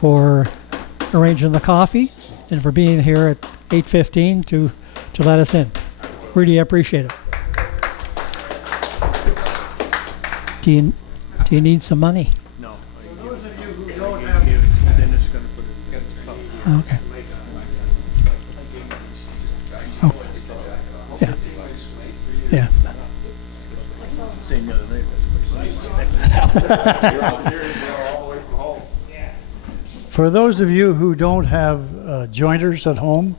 for arranging the coffee and for being here at 8:15 to let us in. Really appreciate it. Do you need some money? No. Okay. Oh. Yeah. Yeah. Same the other day. For those of you who don't have jointers at home,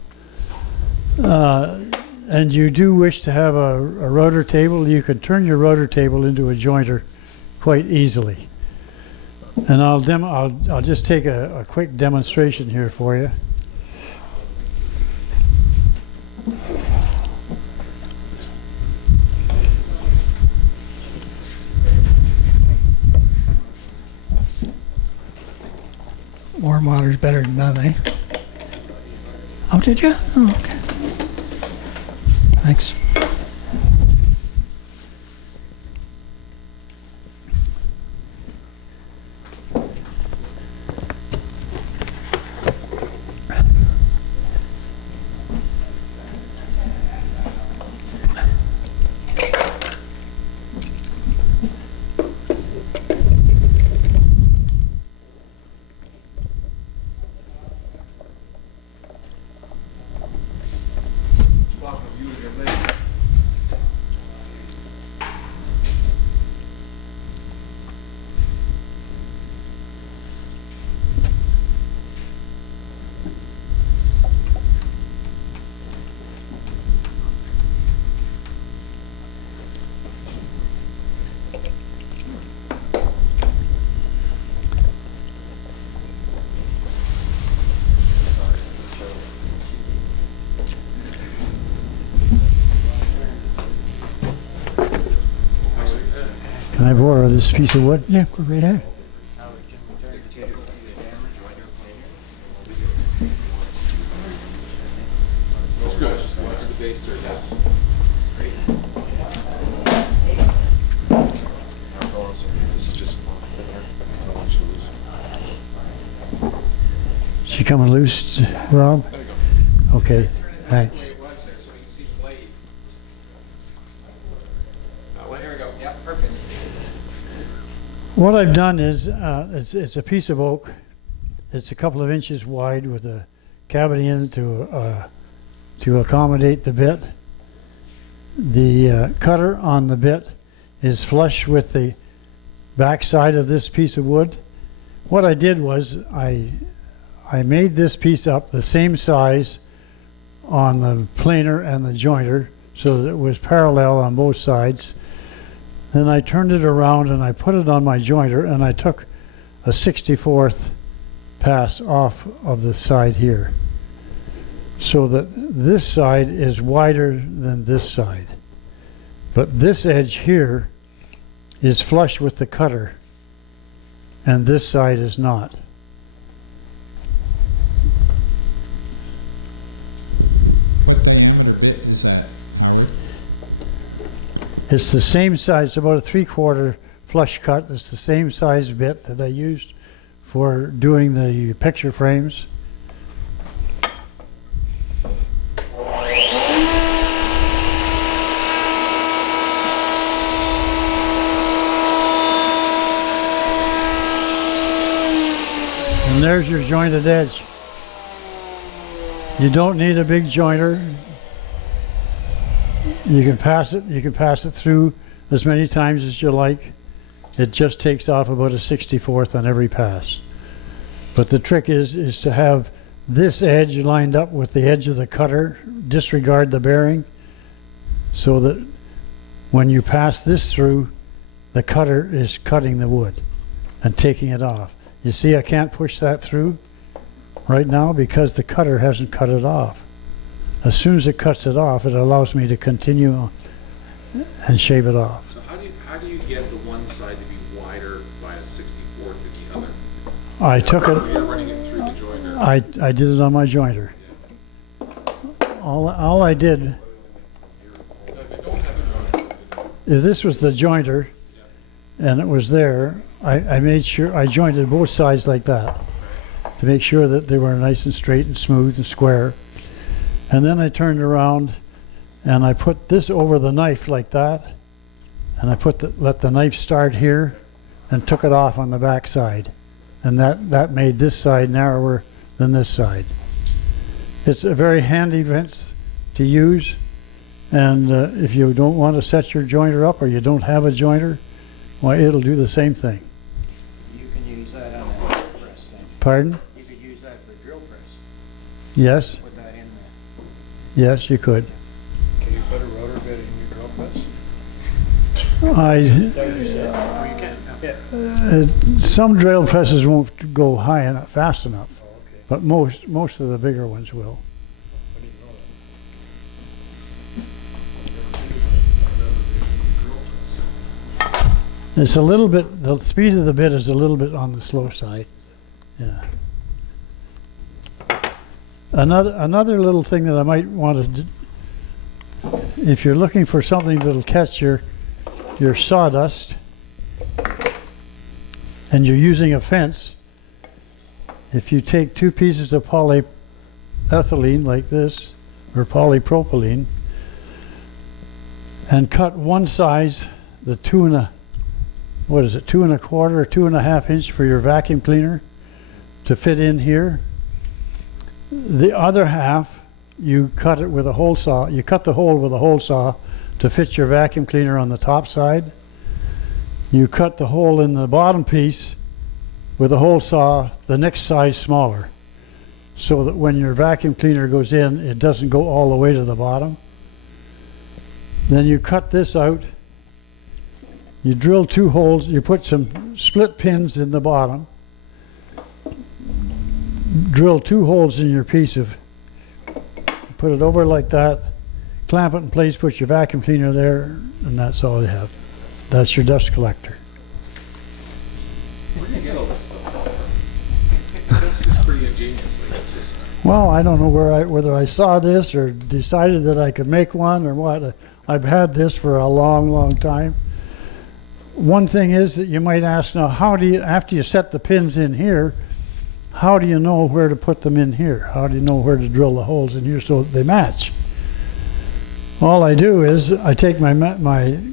and you do wish to have a rotor table, you can turn your rotor table into a jointer quite easily. And I'll just take a quick demonstration here for you. Warm water's better than none, eh? Oh, did you? Oh, okay. Thanks. Can I borrow this piece of wood? Yeah, go right ahead. That's good. Watch the base there, yes. This is just I don't want you to lose. She coming loose, Rob? There you go. Okay, thanks. Here we go. Yeah, perfect. What I've done is, it's a piece of oak. It's a couple of inches wide with a cavity in it to accommodate the bit. The cutter on the bit is flush with the back side of this piece of wood. What I did was I made this piece up the same size on the planer and the jointer so that it was parallel on both sides. Then I turned it around and I put it on my jointer and I took a 64th pass off of the side here so that this side is wider than this side. But this edge here is flush with the cutter and this side is not. It's the same size, about a 3/4 flush cut. It's the same size bit that I used for doing the picture frames. And there's your jointed edge. You don't need a big jointer. You can pass it through as many times as you like. It just takes off about a 64th on every pass. But the trick is to have this edge lined up with the edge of the cutter, disregard the bearing, so that when you pass this through, the cutter is cutting the wood and taking it off. You see, I can't push that through right now because the cutter hasn't cut it off. As soon as it cuts it off, it allows me to continue and shave it off. So how do you get the one side to be wider by a 64th than the other? I took it. You're running it through the jointer. I did it on my jointer. All I did. No, if you don't have a jointer, If this was the jointer, and it was there, I made sure I jointed both sides like that. to make sure that they were nice and straight and smooth and square. And then I turned around and I put this over the knife like that, and I let the knife start here and took it off on the back side. And that made this side narrower than this side. It's a very handy fence to use, and if you don't want to set your jointer up or you don't have a jointer, well, it'll do the same thing. You can use that on a drill press then. Pardon? You could use that for drill press. Yes, Put that in there. yes, you could. Can you put a rotor bit in your drill press? Some drill presses won't go high enough, fast enough, Oh, okay. but most of the bigger ones will. I didn't know that. It's a little bit, the speed of the bit is a little bit on the slow side. Yeah. Another little thing that I might want to do, if you're looking for something that'll catch your sawdust and you're using a fence, if you take 2 pieces of polyethylene like this, or polypropylene, and cut one size, the 2 1/4 or 2.5 inch for your vacuum cleaner to fit in here. The other half, you cut it with a hole saw. You cut the hole with a hole saw to fit your vacuum cleaner on the top side. You cut the hole in the bottom piece with a hole saw the next size smaller, so that when your vacuum cleaner goes in, it doesn't go all the way to the bottom. Then you cut this out. You drill 2 holes. You put some split pins in the bottom. Drill 2 holes in your piece of, put it over like that, clamp it in place, put your vacuum cleaner there, and that's all you have. That's your dust collector. Where do you get all this stuff? That's just pretty ingenious. Like, it's just. Well, I don't know whether I saw this or decided that I could make one or what. I've had this for a long, long time. One thing is that you might ask, now, how do you, after you set the pins in here, how do you know where to put them in here? How do you know where to drill the holes in here so that they match? All I do is I take my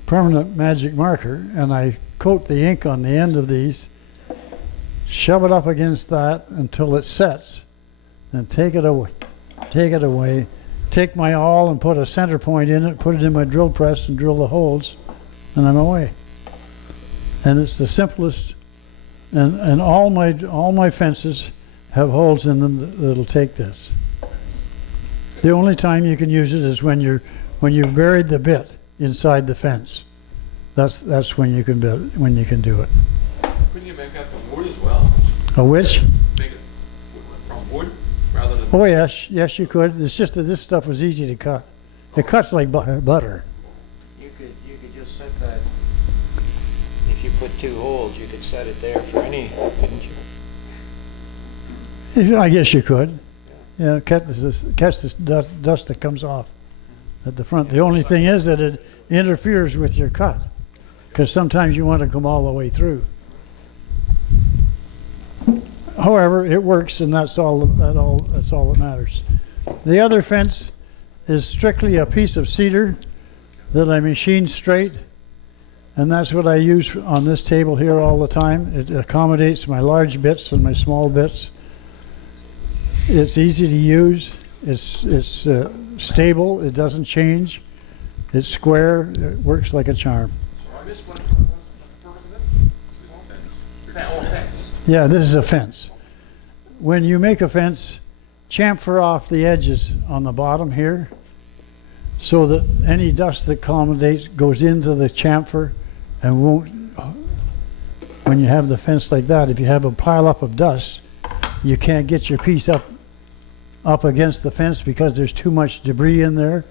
permanent magic marker and I coat the ink on the end of these, shove it up against that until it sets, then take it away, take my awl and put a center point in it, put it in my drill press and drill the holes, and I'm away. And it's the simplest, and all my fences have holes in them that'll take this. The only time you can use it is when you've buried the bit inside the fence. That's when you can do it. Couldn't you make that from wood as well? A which? Make it from wood rather than. Oh yes you could. It's just that this stuff was easy to cut. It cuts like butter. You could just set that, if you put 2 holes, you could set it there for any, couldn't you? I guess you could. Yeah, catch this dust that comes off at the front. The only thing is that it interferes with your cut, because sometimes you want to come all the way through. However, it works, and that's all that matters. The other fence is strictly a piece of cedar that I machined straight, and that's what I use on this table here all the time. It accommodates my large bits and my small bits. It's easy to use. It's stable. It doesn't change. It's square. It works like a charm. So I missed what's the purpose of it? Fence. Yeah, this is a fence. When you make a fence, chamfer off the edges on the bottom here so that any dust that accommodates goes into the chamfer and won't. When you have the fence like that, if you have a pile up of dust, you can't get your piece up against the fence because there's too much debris in there.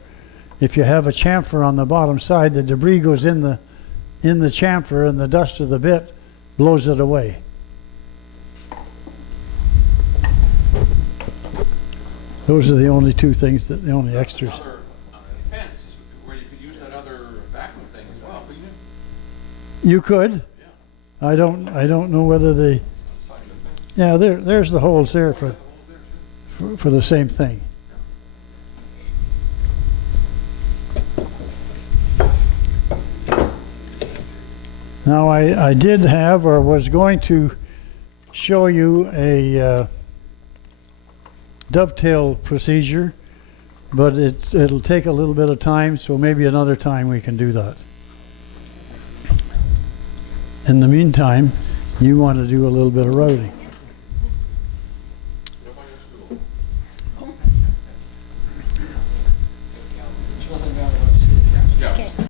If you have a chamfer on the bottom side, the debris goes in the chamfer and the dust of the bit blows it away. Those are the only 2 things, the only extras. Another fence where you could use that other vacuum thing as well, couldn't you? You could. Yeah. I don't know whether Yeah, there's the holes there for the same thing. Now I did have, or was going to show you a dovetail procedure, but it'll take a little bit of time, so maybe another time we can do that. In the meantime, you want to do a little bit of routing.